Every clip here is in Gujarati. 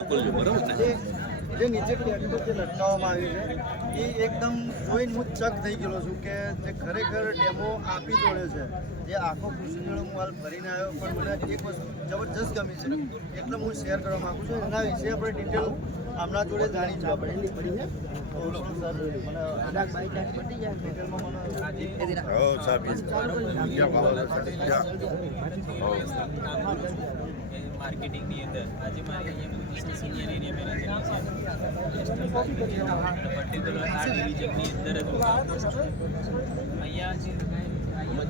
જે નીચે ટ્રેક્ટર જે લટકાવવામાં આવ્યું છે એ એકદમ જોઈને હું ચક થઈ ગયેલો છું કે જે ખરેખર ડેમો આપી જોડ્યો છે. જે આખો કૃષિ મેળો હું હાલ ફરીને આવ્યો, પણ મને એક વસ્તુ જબરજસ્ત ગમી છે એટલે હું શેર કરવા માગું છું. એના વિશે આપણે ડિટેલ આમના જોડે જાણી છે આપણે ડિટેલમાં માર્કેટિંગની અંદર આજે મારી અહીંયા સિનિયર એરિયા મેનેજર પર્ટિક્યુલર આ ડિવિઝનની અંદર જ હું કામ કરું છું. અહીંયા જે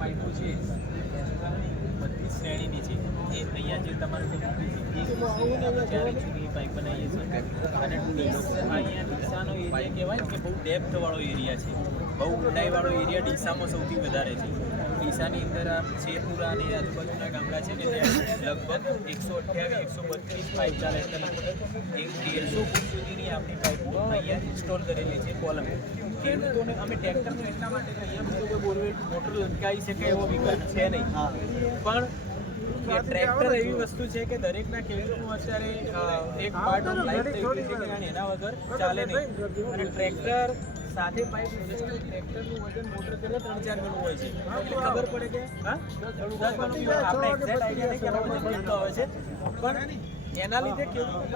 પાઇપો છે બધી શ્રેણીની છે. એ અહીંયા જે તમારે પાઇપ બનાવીએ છીએ અને અહીંયા ડીસાનો એરિયા કહેવાય કે બહુ ડેપ્થવાળો એરિયા છે, બહુ ઊંડાઈવાળો એરિયા ડીસામાં સૌથી વધારે છે. ડીસાની અંદર આ શેરપુરા અને આજુબાજુના ગામડા છે ને ત્યાં લગભગ 128-132 પાઇપ ચાલે છે. લગભગ 150 ફૂટ સુધીની આપણી પાઇપો અહીંયા ઇન્સ્ટોલ કરેલી છે કોલમ. ખેડૂતોને અમે ટ્રેક્ટરને એટલા માટે અહીંયા બોરવેલ મોટર લટકાવી શકે એવો વિકલ્પ છે નહીં, પણ ટ્રેક્ટર એવી વસ્તુ છે કે દરેકના ખેડૂતનું અત્યારે એક પાર્ટ ઓફ લાઈફ થઈ ગયું છે કે એના વગર ચાલે નહીં. અને ટ્રેક્ટર સાથે પાઇપ ટ્રેક્ટરનું વજન મોટર પહેલાં 3-4 ગણું હોય છે એટલે ખબર પડે કે 10 ગણું આપણે એક્ઝેક્ટ આઈડિયા નહીં કે એનો વજન કેટલો આવે છે, પણ એના લીધે ખેડૂત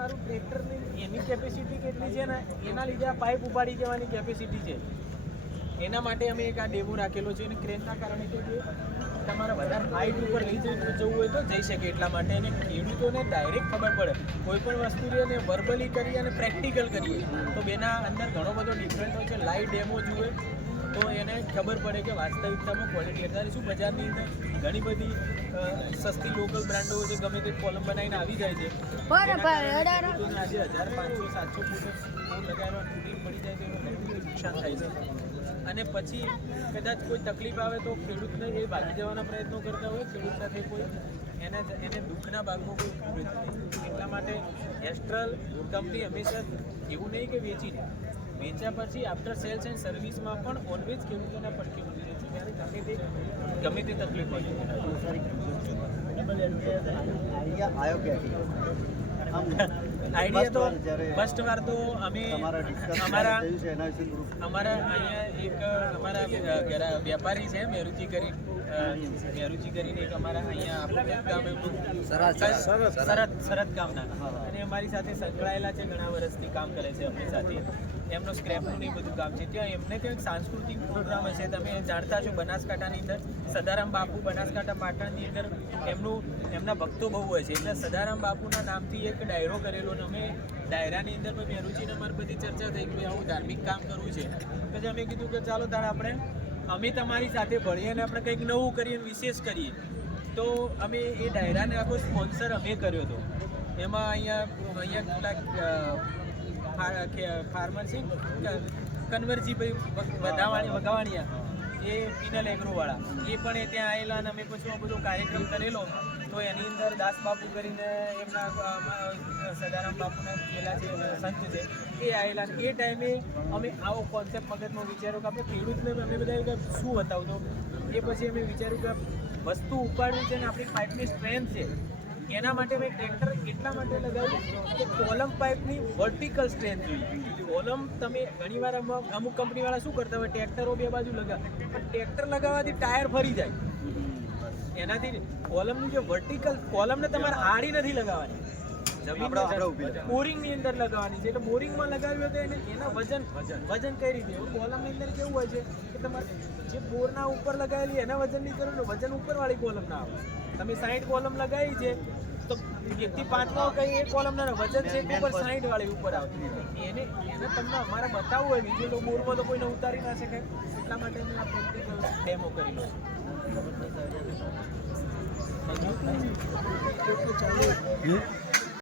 મારું ટ્રેક્ટરની એની કેપેસિટી કેટલી છે ને એના લીધે આ પાઇપ ઉપાડી જવાની કેપેસિટી છે. એના માટે અમે એક આ ડેમો રાખેલો છે અને ક્રેનના કારણે કે તમારે વધારે હાઈટ ઉપર લઈ જવું હોય તો જઈ શકે એટલા માટે. અને ખેડૂતોને ડાયરેક્ટ ખબર પડે કોઈ પણ વસ્તુ ને વર્બલી કરીએ અને પ્રેક્ટિકલ કરીએ તો બેના અંદર ઘણો બધો ડિફરન્ટ હોય છે. લાઈવ ડેમો જુએ તો એને ખબર પડે કે વાસ્તવિકતામાં ક્વોલિટી. અત્યારે શું બજારની અંદર ઘણી બધી સસ્તી લોકલ બ્રાન્ડો છે, ગમે તે કોલમ બનાવીને આવી જાય છે. આજે 1500-700 ફૂટ લગાવવા તૂટી પડી જાય તો એનું ઘણું બધું નુકસાન થાય છે. અને પછી કદાચ કોઈ તકલીફ આવે તો ખેડૂતને એ ભાગી જવાના પ્રયત્નો કરતા હોય, ખેડૂત સાથે કોઈ એને દુઃખના ભાગમાં કોઈ ઉભું નથી. એટલા માટે એસ્ટ્રલ કંપની હંમેશા એવું નહીં કે વેચીને વેચ્યા પછી આફ્ટર સેલ્સ એન્ડ સર્વિસમાં પણ ઓલવેઝ ખેડૂતોના પડખે ઊભી રહે છે. ત્યારે ગમે તે તકલીફ હોય છે. આઈડિયા તો ફર્સ્ટ વાર તો અમે અમારા અહીંયા એક અમારા વેપારી છે મેરુચી કરીને એક અમારા અહીંયા ગામ એમનું સરત ગામના, અને અમારી સાથે સંકળાયેલા છે, ઘણા વર્ષથી કામ કરે છે આપણી સાથે. એમનો સ્ક્રેપનું ને બધું કામ છે. ત્યાં એમને ત્યાં એક સાંસ્કૃતિક પ્રોગ્રામ હશે, તમે જાણતા છો બનાસકાંઠાની અંદર સદારામ બાપુ બનાસકાંઠા પાટણની અંદર એમના ભક્તો બહુ હોય છે. એટલે સદારામ બાપુના નામથી એક ડાયરો કરેલો ને અમે ડાયરાની અંદર પણ મેરુચીને અમારી બધી ચર્ચા થઈ કે આવું ધાર્મિક કામ કરવું છે. પછી અમે કીધું કે ચાલો તારે અમે તમારી સાથે ભણીએ અને આપણે કંઈક નવું કરીએ, વિશેષ કરીએ. તો અમે એ ડાયરાને આખો સ્પોન્સર અમે કર્યો હતો. એમાં અહીંયા કેટલાક ફાર્મર છે કન્વરજીભાઈ વગાવાણીયા, એ પિનલ એગ્રોવાળા, એ પણ એ ત્યાં આવેલા અને અમે પછી બધો કાર્યક્રમ કરેલો. તો એની અંદર દાસ બાપુ કરીને એમના સદારામ બાપુના પેલા જે સંત છે એ આવેલા. એ ટાઈમે અમે આવો કોન્સેપ્ટ મગજમાં વિચાર્યો કે આપણે ખેડૂતને અમે બધા શું બતાવતો. એ પછી અમે વિચાર્યું કે વસ્તુ ઉપાડવી છે ને આપણી પાઇપની સ્ટ્રેન્થ છે, એના માટે મેં ટ્રેક્ટર એટલા માટે લગાવ્યું કે કોલમ પાઇપની વર્ટિકલ સ્ટ્રેન્થ જોઈએ. કોલમ તમે ઘણીવાર અમુક કંપનીવાળા શું કરતા હોય, ટ્રેક્ટરો બે બાજુ લગાવે, પણ ટ્રેક્ટર લગાવવાથી ટાયર ફરી જાય. એનાથી કોલમની જે વર્ટિકલ કોલમને તમારે આડી નથી લગાવવાની, બોરિંગની અંદર લગાવવાની છે. એટલે બોરિંગમાં લગાવ્યું તો એના વજન કઈ રીતે કોલમની અંદર કેવું હોય છે કે તમારે જે બોરના ઉપર લગાવેલી એના વજનની જરૂર ને વજન ઉપરવાળી કોલમ ના આવે. તમે 60 કોલમ લગાવી છે તો 1 થી 5 કઈ એ કોલમના વજન છે ઉપર 60 વાળી ઉપર આવે. એને તમને અમારે બતાવવું હોય બીજું તો બોરમાં તો કોઈને ઉતારી ના શકાય. એટલા માટે મેં આ પ્રેક્ટિકલ ડેમો કરેલો છે.